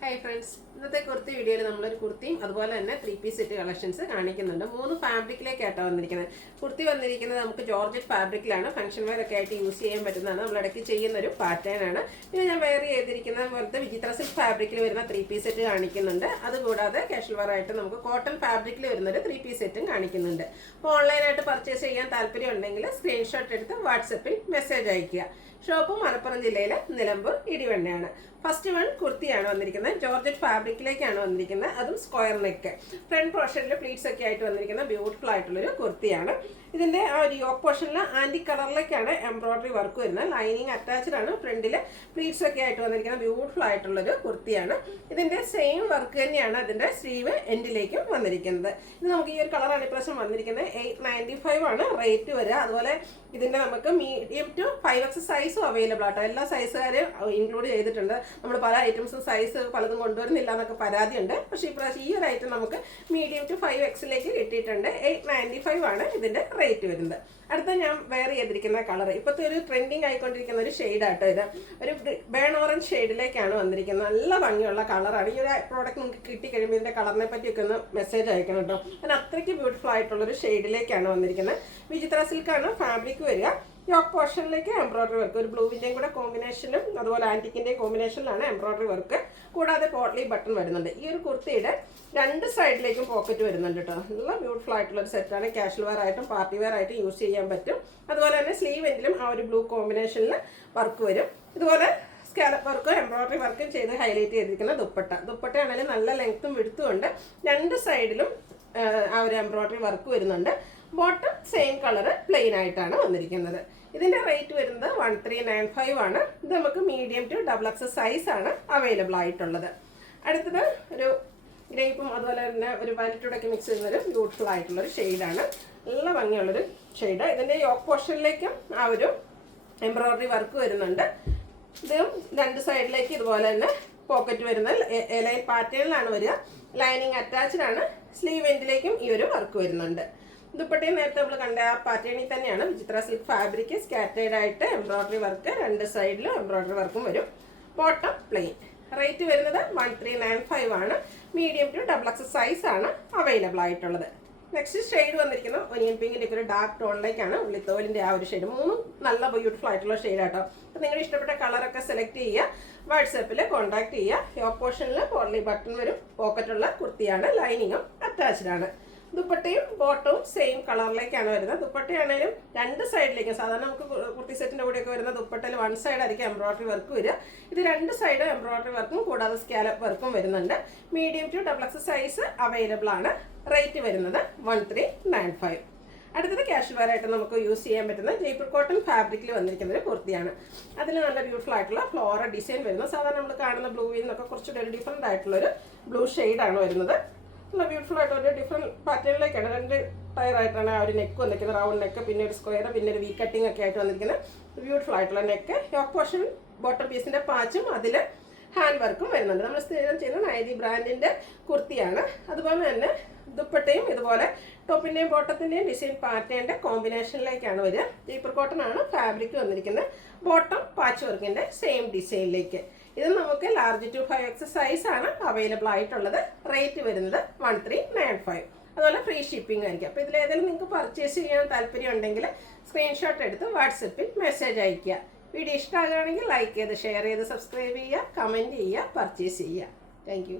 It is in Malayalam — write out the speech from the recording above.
ഹായ് ഫ്രണ്ട്സ്, ഇന്നത്തെ കുർത്തി വീഡിയോയിൽ നമ്മളൊരു കുർത്തിയും അതുപോലെ തന്നെ 3 പീസ് സെറ്റ് കളക്ഷൻസ് കാണിക്കുന്നുണ്ട്. 3 ഫാബ്രിക്കിലേക്കായിട്ടാണ് വന്നിരിക്കുന്നത്. കുർത്തി വന്നിരിക്കുന്നത് നമുക്ക് ജോർജറ്റ് ഫാബ്രിക്കിലാണ്. ഫംഗ്ഷൻ വെയർ ഒക്കെ ആയിട്ട് യൂസ് ചെയ്യാൻ പറ്റുന്നതാണ്. നമ്മൾ ഇടയ്ക്ക് ചെയ്യുന്ന ഒരു പാറ്റേൺ ആണ്. പിന്നെ ഞാൻ വെയർ ചെയ്തിരിക്കുന്ന പോലത്തെ വിചിത്ര സിൽക്ക് ഫാബ്രിക്കിൽ വരുന്ന 3 പീസ് സെറ്റ് കാണിക്കുന്നുണ്ട്. അതുകൂടാതെ കാഷ്വൽ വെയർ ആയിട്ട് നമുക്ക് കോട്ടൺ ഫാബ്രിക്കിൽ വരുന്ന ഒരു 3 പീസ് സെറ്റും കാണിക്കുന്നുണ്ട്. അപ്പോൾ ഓൺലൈനായിട്ട് പർച്ചേസ് ചെയ്യാൻ താല്പര്യം ഉണ്ടെങ്കിൽ സ്ക്രീൻഷോട്ട് എടുത്ത് വാട്സപ്പിൽ മെസ്സേജ് അയയ്ക്കുക. ഷോപ്പ് മലപ്പുറം ജില്ലയിലെ നിലമ്പൂർ ഇടിവണ്ണയാണ്. ഫസ്റ്റ് വൺ കുർത്തിയാണ് വന്നിരിക്കുന്നത്. ജോർജറ്റ് ഫാബ്രിക്കിലേക്കാണ് വന്നിരിക്കുന്നത്. അതും സ്ക്വയർ നെക്ക്, ഫ്രണ്ട് പോർഷനിൽ പ്ലീറ്റ്സ് ഒക്കെ ആയിട്ട് വന്നിരിക്കുന്ന ബ്യൂട്ടിഫുൾ ആയിട്ടുള്ളൊരു കുർത്തിയാണ്. ഇതിന്റെ ആ ഒരു യോക്ക് പോർഷനിൽ ആന്റി കളറിലേക്കാണ് എംബ്രോയിഡറി വർക്ക് വരുന്നത്. ലൈനിങ് അറ്റാച്ച്ഡ് ആണ്. ഫ്രണ്ടിൽ പ്ലീറ്റ്സ് ഒക്കെ ആയിട്ട് വന്നിരിക്കുന്ന ബ്യൂട്ടിഫുൾ ആയിട്ടുള്ളൊരു കുർത്തിയാണ്. ഇതിന്റെ സെയിം വർക്ക് തന്നെയാണ് അതിന്റെ സ്ലീവ് എൻഡിലേക്കും വന്നിരിക്കുന്നത്. ഇത് നമുക്ക് ഈ ഒരു കളറാണ് ഇപ്രാവശ്യം വന്നിരിക്കുന്നത്. 895 ആണ് റേറ്റ് വരിക. അതുപോലെ ഇതിന്റെ നമുക്ക് മീഡിയം ടു 5X സൈസും അവൈലബിൾ ആട്ടോ. എല്ലാ സൈസുകാരും ഇൻക്ലൂഡ് ചെയ്തിട്ടുണ്ട്. നമ്മൾ പല ഐറ്റംസും സൈസ് പലതും കൊണ്ടുവരുന്നില്ല എന്നൊക്കെ പരാതിയുണ്ട്. പക്ഷേ ഇപ്രാവശ്യം ഈ ഒരു ഐറ്റം നമുക്ക് മീഡിയം ടു 5Xലേക്ക് കിട്ടിയിട്ടുണ്ട്. 895 ആണ് ഇതിന്റെ റേറ്റ് വരുന്നത്. അടുത്ത ഞാൻ വെയർ ചെയ്തിരിക്കുന്ന കളർ ഇപ്പോഴത്തെ ഒരു ട്രെൻഡിങ് ആയിക്കൊണ്ടിരിക്കുന്ന ഒരു ഷെയ്ഡാട്ടോ. ഇത് ഒരു ബേൺ ഓറഞ്ച് ഷെയ്ഡിലേക്കാണ് വന്നിരിക്കുന്നത്. നല്ല ഭംഗിയുള്ള കളറാണ്. ഈ ഒരു പ്രോഡക്റ്റ് നിങ്ങൾക്ക് കിട്ടിക്കഴിയുമ്പോൾ ഇതിന്റെ കളറിനെ പറ്റിയൊക്കെ ഒന്ന് മെസ്സേജ് അയക്കണം കേട്ടോ. അതിന് അത്രയ്ക്ക് ബ്യൂട്ടിഫുൾ ആയിട്ടുള്ളൊരു ഷെയ്ഡിലേക്കാണ് വന്നിരിക്കുന്നത്. വിചിത്ര സിൽക്കാണ് ഫാബ്രിക് വരിക. യോക്ക് പോർഷനിലേക്ക് എംബ്രോയിഡറി വർക്ക്, ഒരു ബ്ലൂവിൻ്റെയും കൂടെ കോമ്പിനേഷനും അതുപോലെ ആൻറ്റിക്കിൻ്റെയും കോമ്പിനേഷനിലാണ് എംബ്രോയിഡറി വർക്ക്. കൂടാതെ പോട്ട്ലി ബട്ടൺ വരുന്നുണ്ട്. ഈ ഒരു കുർത്തിയുടെ രണ്ട് സൈഡിലേക്കും പോക്കറ്റ് വരുന്നുണ്ട് കേട്ടോ. നല്ല ബ്യൂട്ടിഫുൾ ആയിട്ടുള്ള ഒരു സെറ്റാണ്. കാഷ്വൽ വെയർ ആയിട്ടും പാർട്ടി വെയർ ആയിട്ടും യൂസ് ചെയ്യാൻ പറ്റും. അതുപോലെ തന്നെ സ്ലീവ് എൻഡിലും ആ ഒരു ബ്ലൂ കോമ്പിനേഷനിൽ വർക്ക് വരും. ഇതുപോലെ സ്കാലപ്പ് വർക്കും എംബ്രോയിഡറി വർക്കും ചെയ്ത് ഹൈലൈറ്റ് ചെയ്തിരിക്കുന്ന ദുപ്പട്ടയാണെങ്കിലും നല്ല ലെങ്ത്തും വിടുത്തും ഉണ്ട്. രണ്ട് സൈഡിലും ആ ഒരു എംബ്രോയിഡറി വർക്ക് വരുന്നുണ്ട്. ബോട്ടം സെയിം കളർ പ്ലെയിൻ ആയിട്ടാണ് വന്നിരിക്കുന്നത്. ഇതിന്റെ റേറ്റ് വരുന്നത് 1395 ആണ്. ഇത് നമുക്ക് മീഡിയം ടു XXL സൈസ് ആണ് അവൈലബിൾ ആയിട്ടുള്ളത്. അടുത്തത് ഒരു ഗ്രേപ്പും അതുപോലെ തന്നെ ഒരു വയലറ്റോടൊക്കെ മിക്സ് ചെയ്യുന്നൊരു ബ്യൂട്ടിഫുൾ ആയിട്ടുള്ളൊരു ഷെയ്ഡാണ്. നല്ല ഭംഗിയുള്ളൊരു ഷെയ്ഡ്. ഇതിന്റെ യോക്ക് പോർഷനിലേക്കും ആ ഒരു എംബ്രോയിഡറി വർക്ക് വരുന്നുണ്ട്. ഇതും രണ്ട് സൈഡിലേക്ക് ഇതുപോലെ തന്നെ പോക്കറ്റ് വരുന്ന ലൈൻ പാറ്റേണിലാണ് വരിക. ലൈനിങ് അറ്റാച്ച്ഡ് ആണ്. സ്ലീവ് എൻഡിലേക്കും ഈ ഒരു വർക്ക് വരുന്നുണ്ട്. ദുപ്പട്ടയും നേരത്തെ നമ്മൾ കണ്ട ആ പാറ്റേണിൽ തന്നെയാണ്. വിചിത്ര സിൽക്ക് ഫാബ്രിക് സ്കാറ്റേഡ് ആയിട്ട് എംബ്രോയിഡറി വർക്ക്, രണ്ട് സൈഡിലും എംബ്രോയിഡറി വർക്കും വരും. Bottom plain. റേറ്റ് വരുന്നത് 1395 ആണ്. മീഡിയം ടു XXL സൈസ് ആണ് അവൈലബിൾ ആയിട്ടുള്ളത്. നെക്സ്റ്റ് ഷെയ്ഡ് വന്നിരിക്കുന്നത് ഒനിയൻ പിങ്കിൻ്റെ ഒരു ഡാർക്ക് ടോണിലേക്കാണ്. ഉള്ളിത്തോലിൻ്റെ ആ ഒരു ഷെയ്ഡ്. മൂന്നും നല്ല ബ്യൂട്ടിഫുൾ ആയിട്ടുള്ള ഷെയ്ഡാട്ടോ. അപ്പോൾ നിങ്ങളുടെ ഇഷ്ടപ്പെട്ട കളറൊക്കെ സെലക്ട് ചെയ്യുക. വാട്സാപ്പിൽ കോൺടാക്ട് ചെയ്യുക. യോക്ക് പോർഷനിൽ പോട്ട്ലി ബട്ടൺ വരും. പോക്കറ്റുള്ള കുർത്തിയാണ്. ലൈനിങ്ങും അറ്റാച്ച്ഡ് ആണ്. ദുപ്പട്ടയും ബോട്ടവും സെയിം കളറിലേക്കാണ് വരുന്നത്. ദുപ്പട്ടയാണെങ്കിലും രണ്ട് സൈഡിലേക്കും, സാധാരണ നമുക്ക് കുർത്തി സെറ്റിൻ്റെ കൂടെയൊക്കെ വരുന്ന ദുപ്പട്ടയിൽ വൺ സൈഡ് ആയിരിക്കും എംബ്രോയിഡറി വർക്ക് വരിക. ഇത് രണ്ട് സൈഡ് എംബ്രോയിഡറി വർക്കും കൂടാതെ സ്കാലപ്പ് വർക്കും വരുന്നുണ്ട്. Medium to XXL size available ആണ്. റേറ്റ് വരുന്നത് 1395. അടുത്തത് കാഷ്വൽ വെയർ ആയിട്ട് നമുക്ക് യൂസ് ചെയ്യാൻ പറ്റുന്ന ജയ്പൂർ കോട്ടൺ ഫാബ്രിക്കിൽ വന്നിരിക്കുന്ന ഒരു കുർത്തിയാണ്. അതിൽ നല്ല ബ്യൂട്ടിഫുൾ ആയിട്ടുള്ള ഫ്ലോറൽ ഡിസൈൻ വരുന്നത്. സാധാരണ നമ്മൾ കാണുന്ന ബ്ലൂവിൽ നിന്നൊക്കെ കുറച്ചുകൂടി ഒരു ഡിഫറെൻ്റ് ആയിട്ടുള്ളൊരു ബ്ലൂ ഷെയ്ഡാണ് വരുന്നത്. നല്ല ബ്യൂട്ടിഫുൾ ആയിട്ട് ഒരു ഡിഫറെൻറ്റ് പാറ്റേണിലേക്കാണ്. രണ്ട് ടയറായിട്ടാണ് ആ ഒരു നെക്ക് വന്നിരിക്കുന്നത്. റൗണ്ട് നെക്ക്, പിന്നെ ഒരു സ്ക്വയർ, പിന്നെ ഒരു വി കട്ടിംഗ് ഒക്കെ ആയിട്ട് വന്നിരിക്കുന്നത് ബ്യൂട്ടിഫുൾ ആയിട്ടുള്ള നെക്ക്. യോക്ക് പോർഷൻ ബോട്ടം പീസിൻ്റെ പാച്ചും അതിൽ ഹാൻഡ് വർക്കും വരുന്നുണ്ട്. നമ്മൾ സ്ഥിരം ചെയ്യുന്ന നൈതി ബ്രാൻഡിൻ്റെ കുർത്തിയാണ്. അതുപോലെ തന്നെ ദുപ്പട്ടയും ഇതുപോലെ ടോപ്പിൻ്റെയും ബോട്ടത്തിൻ്റെയും ഡിസൈൻ പാറ്റേണിൻ്റെ കോമ്പിനേഷനിലേക്കാണ് വരിക. ജയ്പൂർ കോട്ടൺ ആണ് ഫാബ്രിക് വന്നിരിക്കുന്നത്. ബോട്ടം പാച്ച് വർക്കിൻ്റെ സെയിം ഡിസൈനിലേക്ക്. ഇത് നമുക്ക് ലാർജ് ടു 5X സൈസ് ആണ് അവൈലബിൾ ആയിട്ടുള്ളത്. റേറ്റ് വരുന്നത് 1395. അതുപോലെ ഫ്രീ ഷിപ്പിംഗ് ആയിരിക്കും. അപ്പോൾ ഇതിലേതെങ്കിലും നിങ്ങൾക്ക് പർച്ചേസ് ചെയ്യാൻ താല്പര്യം ഉണ്ടെങ്കിൽ സ്ക്രീൻഷോട്ട് എടുത്ത് വാട്സപ്പിൽ മെസ്സേജ് അയയ്ക്കുക. വീഡിയോ ഇഷ്ടമാകുകയാണെങ്കിൽ ലൈക്ക് ചെയ്ത് ഷെയർ ചെയ്ത് സബ്സ്ക്രൈബ് ചെയ്യുക, കമൻറ്റ് ചെയ്യുക, പർച്ചേസ് ചെയ്യുക. താങ്ക്